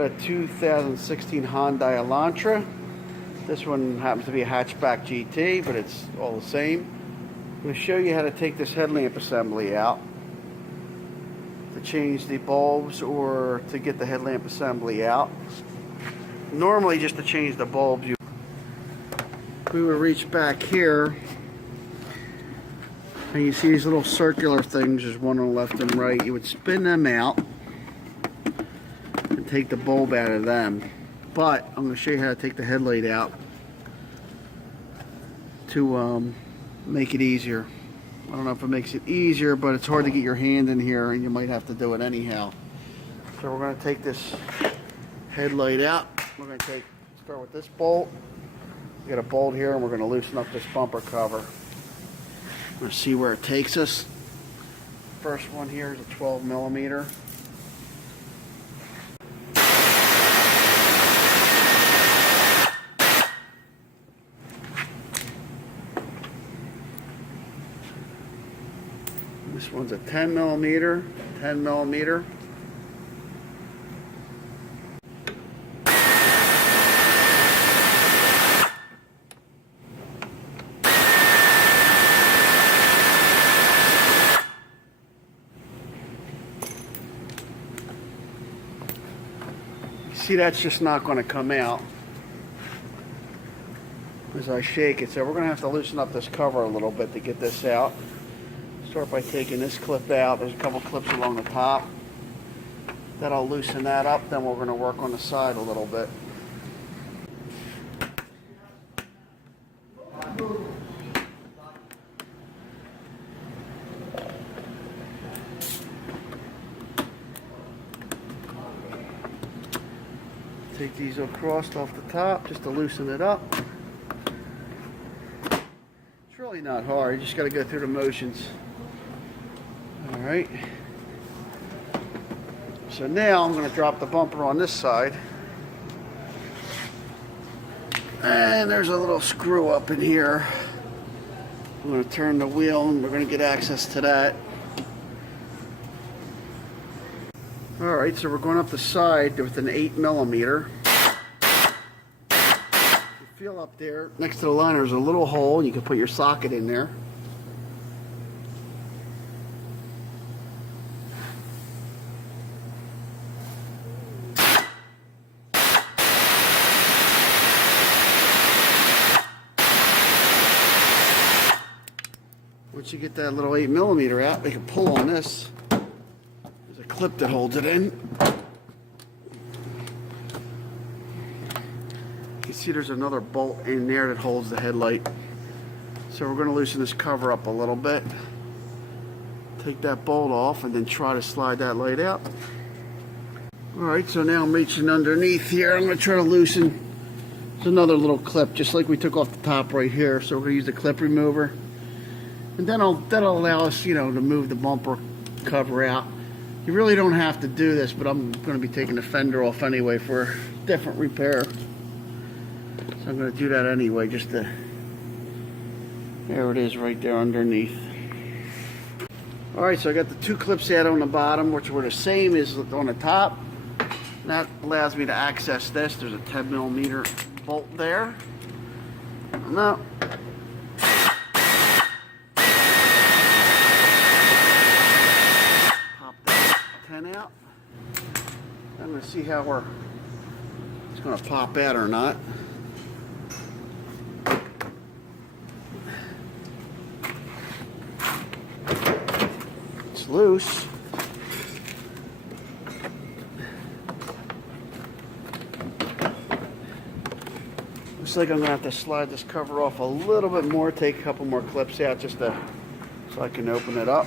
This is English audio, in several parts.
A 2016 Hyundai Elantra. This one happens to be a hatchback GT, but it's all the same. I'm going to show you how to take this headlamp assembly out to change the bulbs or to get the headlamp assembly out. Normally, just to change the bulbs, we would reach back here, and you see these little circular things. There's one on the left and right. You would spin them out and take the bulb out of them. But I'm going to show you how to take the headlight out to make it easier. I don't know if it makes it easier, but it's hard to get your hand in here, and you might have to do it anyhow. So we're going to take this headlight out. We're going to start with this bolt. We got a bolt here, and we're going to loosen up this bumper cover. We're going to see where it takes us. First one here is a 12 millimeter. This one's a 10 millimeter, 10 millimeter. See, that's just not going to come out as I shake it. So we're going to have to loosen up this cover a little bit to get this out. Start by taking this clip out. There's a couple clips along the top. Then I'll loosen that up. Then we're going to work on the side a little bit. Take these across off the top just to loosen it up. It's really not hard. You just got to go through the motions. Alright, so now I'm going to drop the bumper on this side, and there's a little screw up in here. I'm going to turn the wheel and we're going to get access to that. Alright, so we're going up the side with an 8 millimeter. You feel up there next to the liner there's a little hole, and you can put your socket in there. Once you get that little 8 millimeter out, we can pull on this. There's a clip that holds it in. You can see there's another bolt in there that holds the headlight. So we're going to loosen this cover up a little bit. Take that bolt off and then try to slide that light out. Alright, so now I'm reaching underneath here. I'm going to try to loosen. There's another little clip just like we took off the top right here. So we're going to use the clip remover. And that'll allow us, to move the bumper cover out. You really don't have to do this, but I'm going to be taking the fender off anyway for a different repair. So I'm going to do that anyway, just to... There it is right there underneath. Alright, so I got the two clips out on the bottom, which were the same as on the top. And that allows me to access this. There's a 10 millimeter bolt there. Now, out. I'm going to see how it's going to pop out or not. It's loose. Looks like I'm going to have to slide this cover off a little bit more, take a couple more clips out just so I can open it up.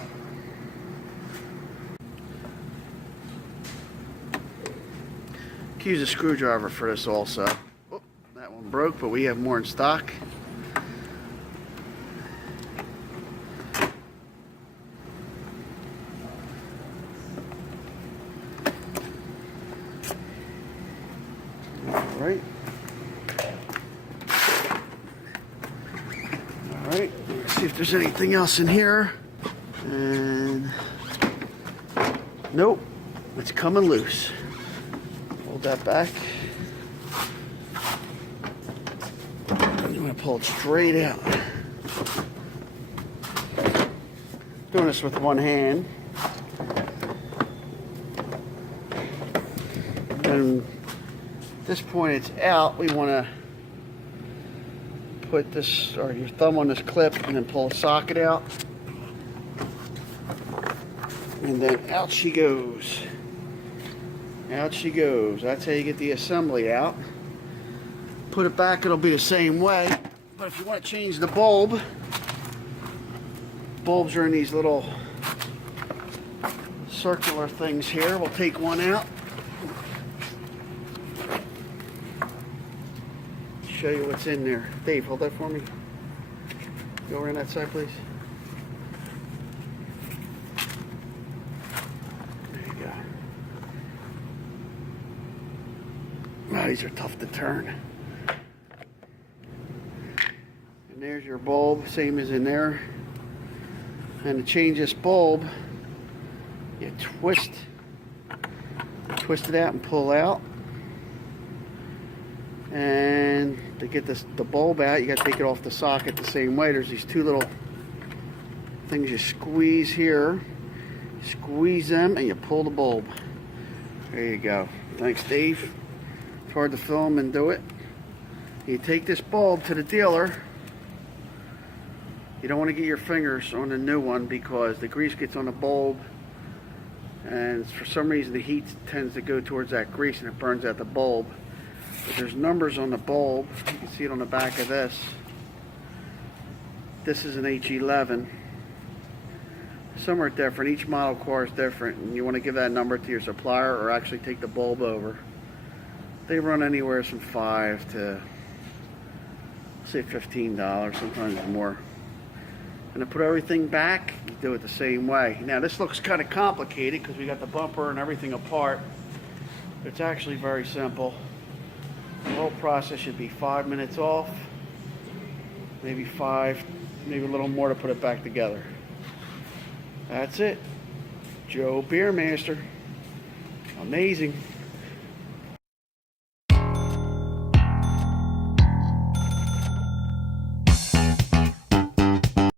Use a screwdriver for this also. Oh, that one broke, but we have more in stock. Alright. Alright, let's see if there's anything else in here. And nope, it's coming loose. hold that back. I'm going to pull it straight out. Doing this with one hand. And at this point it's out. We want to put this, or your thumb on this clip, and then pull a socket out. And then out she goes. Out she goes. That's how you get the assembly out. Put it back, it'll be the same way. But if you want to change the bulb, bulbs are in these little circular things here. We'll take one out. Show you what's in there. Dave, hold that for me. Go around that side, please. There you go. Wow, these are tough to turn. And there's your bulb, same as in there. And to change this bulb, you twist it out and pull out. And to get the bulb out, you got to take it off the socket the same way. There's these two little things you squeeze here. Squeeze them and you pull the bulb. There you go. Thanks, Dave. It's hard to film and do it. You take this bulb to the dealer. You don't want to get your fingers on the new one because the grease gets on the bulb, and for some reason the heat tends to go towards that grease and it burns out the bulb. But there's numbers on the bulb. You can see it on the back of this. This is an H11. Some are different. Each model car is different, and you want to give that number to your supplier or actually take the bulb over. They run anywhere from $5 to, say, $15, sometimes more. And to put everything back, you do it the same way. Now this looks kind of complicated because we got the bumper and everything apart. It's actually very simple. The whole process should be 5 minutes off, maybe 5, maybe a little more to put it back together. That's it. Joe Beermaster. Amazing.